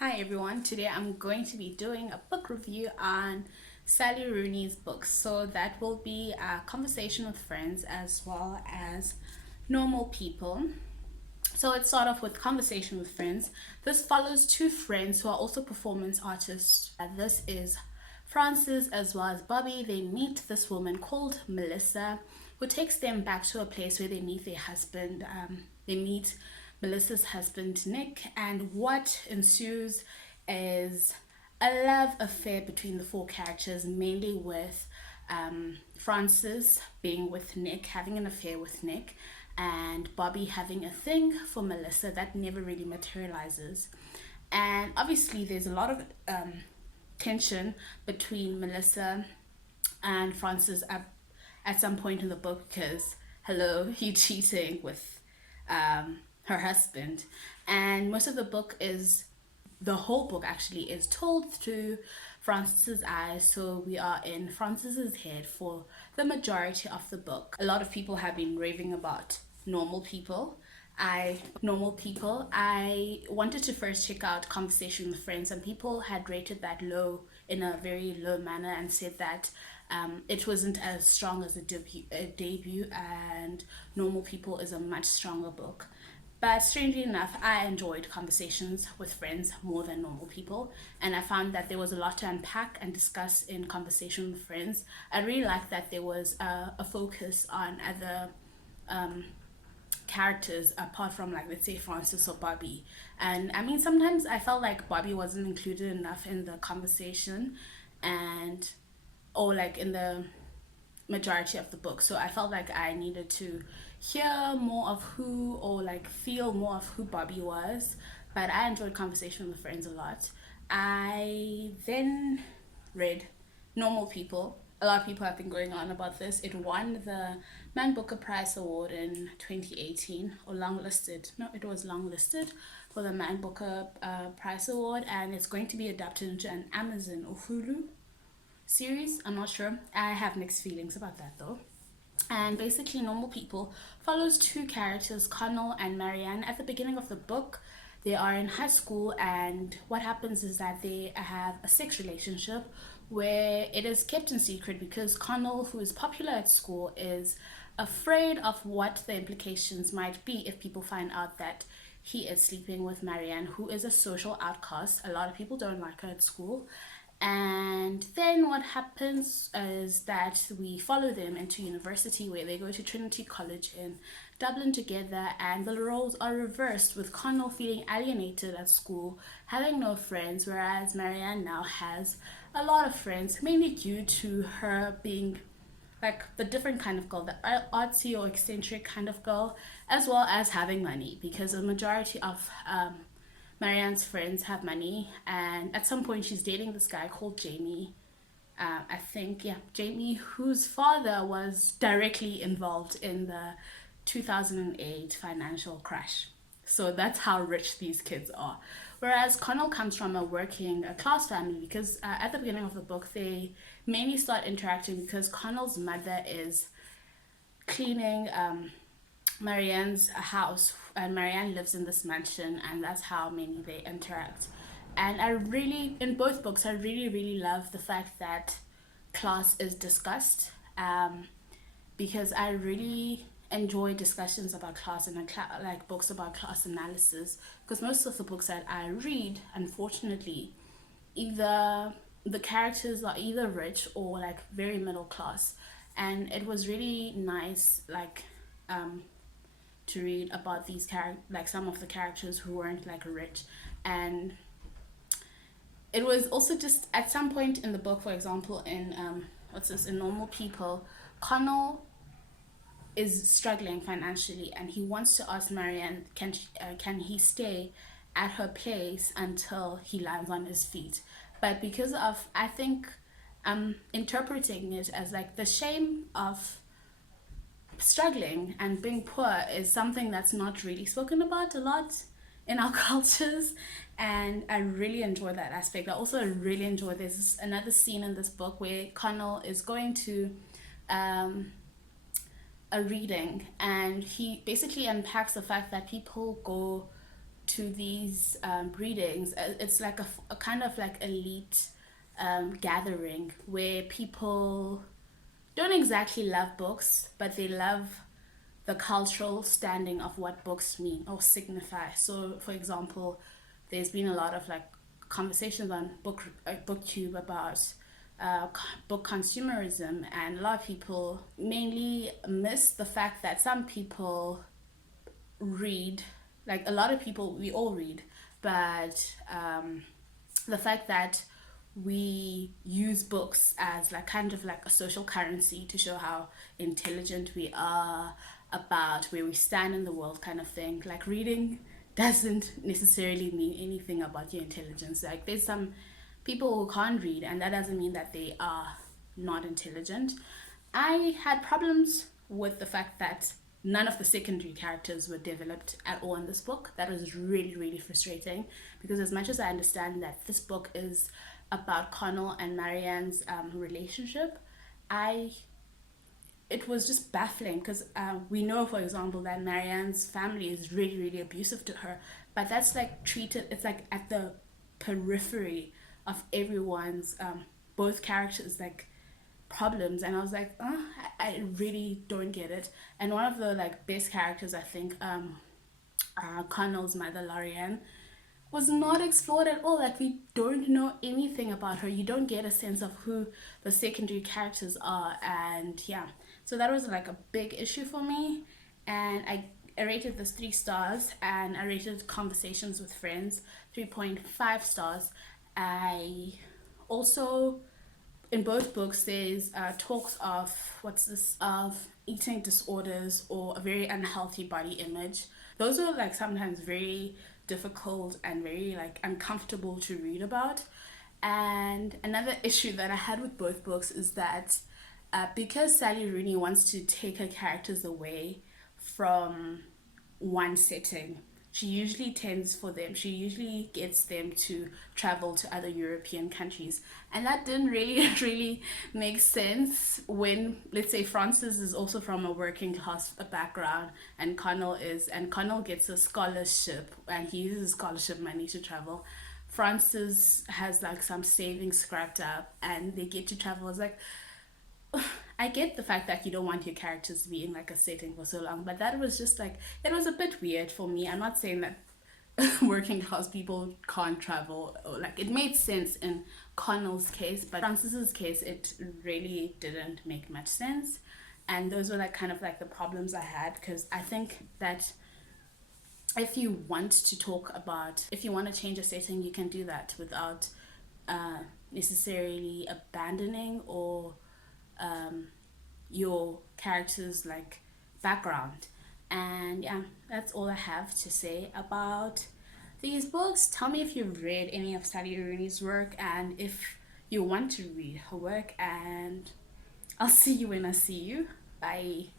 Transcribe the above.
Hi everyone, today I'm going to be doing a book review on Sally Rooney's books. So that will be a conversation with friends as well as normal people. So let's start off with conversation with friends. This follows two friends who are also performance artists. This is Francis as well as Bobby. They meet this woman called Melissa, who takes them back to a place where they meet their husband. They meet Melissa's husband Nick, and what ensues is a love affair between the four characters, mainly with Francis being with Nick, having an affair with Nick, and Bobby having a thing for Melissa that never really materializes. And obviously, there's a lot of tension between Melissa and Francis at some point in the book because, hello, he cheating with her husband. And most of the book is the whole book actually is told through Francis's eyes. So we are in Francis's head for the majority of the book. A lot of people have been raving about normal people. I wanted to first check out Conversation with Friends, and people had rated that low in a very low manner and said that it wasn't as strong as a debut, and Normal People is a much stronger book. But strangely enough, I enjoyed Conversations with Friends more than Normal People, and I found that there was a lot to unpack and discuss in Conversation with Friends. I really liked that there was a focus on other characters apart from, like, let's say Francis or Bobby. And I mean, sometimes I felt like Bobby wasn't included enough in the conversation, and or like in the majority of the book. So I felt like I needed to hear more of who, or like feel more of who Bobby was. But I enjoyed Conversation with Friends a lot. I then read Normal People. A lot of people have been going on about this. It won the Man Booker Prize Award in 2018, or longlisted. No, it was longlisted for the Man Booker Prize Award, and it's going to be adapted into an Amazon or Hulu series. I'm not sure. I have mixed feelings about that though. And basically, Normal People follows two characters, Connell and Marianne. At the beginning of the book, they are in high school, and what happens is that they have a sex relationship where it is kept in secret because Connell, who is popular at school, is afraid of what the implications might be if people find out that he is sleeping with Marianne, who is a social outcast. A lot of people don't like her at school. And then what happens is that we follow them into university, where they go to Trinity College in Dublin together, and the roles are reversed, with Connell feeling alienated at school, having no friends, whereas Marianne now has a lot of friends, mainly due to her being like the different kind of girl, the artsy or eccentric kind of girl, as well as having money, because the majority of Marianne's friends have money, and at some point she's dating this guy called Jamie. I think, yeah, Jamie, whose father was directly involved in the 2008 financial crash. So that's how rich these kids are. Whereas Connell comes from a class family, because at the beginning of the book, they mainly start interacting because Connell's mother is cleaning Marianne's house, and Marianne lives in this mansion, and that's how mainly they interact. And I really, in both books, I really, really love the fact that class is discussed, because I really enjoy discussions about class and like books about class analysis, because most of the books that I read, unfortunately, either the characters are either rich or like very middle class, and it was really nice, like to read about these like some of the characters who weren't like rich. And it was also just at some point in the book, for example, in what's this, in Normal People, Connell is struggling financially, and he wants to ask Marianne, can he stay at her place until he lands on his feet. But because of, I think, interpreting it as like the shame of struggling and being poor is something that's not really spoken about a lot in our cultures, and I really enjoy that aspect. I also really enjoy, there's another scene in this book where Connell is going to um, a reading, and he basically unpacks the fact that people go to these readings. It's like a kind of like elite gathering where people don't exactly love books, but they love the cultural standing of what books mean or signify. So, for example, there's been a lot of like conversations on booktube about book consumerism, and a lot of people mainly miss the fact that some people read, like a lot of people, we all read, but the fact that we use books as like kind of like a social currency to show how intelligent we are, about where we stand in the world, kind of thing. Like reading doesn't necessarily mean anything about your intelligence. Like there's some people who can't read, and that doesn't mean that they are not intelligent. I had problems with the fact that none of the secondary characters were developed at all in this book. That was really, really frustrating, because as much as I understand that this book is about Connell and Marianne's relationship, I it was just baffling, because we know, for example, that Marianne's family is really, really abusive to her, but that's like treated, it's like at the periphery of everyone's, both characters, like problems. And I was like, oh, I really don't get it. And one of the like best characters, I think, Connell's mother, Lorianne, was not explored at all. Like we don't know anything about her. You don't get a sense of who the secondary characters are. And yeah, so that was like a big issue for me. And I rated this 3 stars, and I rated Conversations with Friends 3.5 stars. I also, in both books, there's talks of eating disorders or a very unhealthy body image. Those are like sometimes very difficult and very like uncomfortable to read about. And another issue that I had with both books is that because Sally Rooney wants to take her characters away from one setting, she usually gets them to travel to other European countries. And that didn't really, really make sense when, let's say, Francis is also from a working class background, and Connell gets a scholarship, and he uses scholarship money to travel. Francis has like some savings scrapped up, and they get to travel. It's like, I get the fact that you don't want your characters to be in like a setting for so long, but that was just like, it was a bit weird for me. I'm not saying that working class people can't travel, or like it made sense in Connell's case, but Francis's case it really didn't make much sense. And those were like kind of like the problems I had, because I think that if you want to change a setting, you can do that without necessarily abandoning or your character's like background. And yeah, that's all I have to say about these books. Tell me if you've read any of Sally Rooney's work, and if you want to read her work, and I'll see you when I see you. Bye.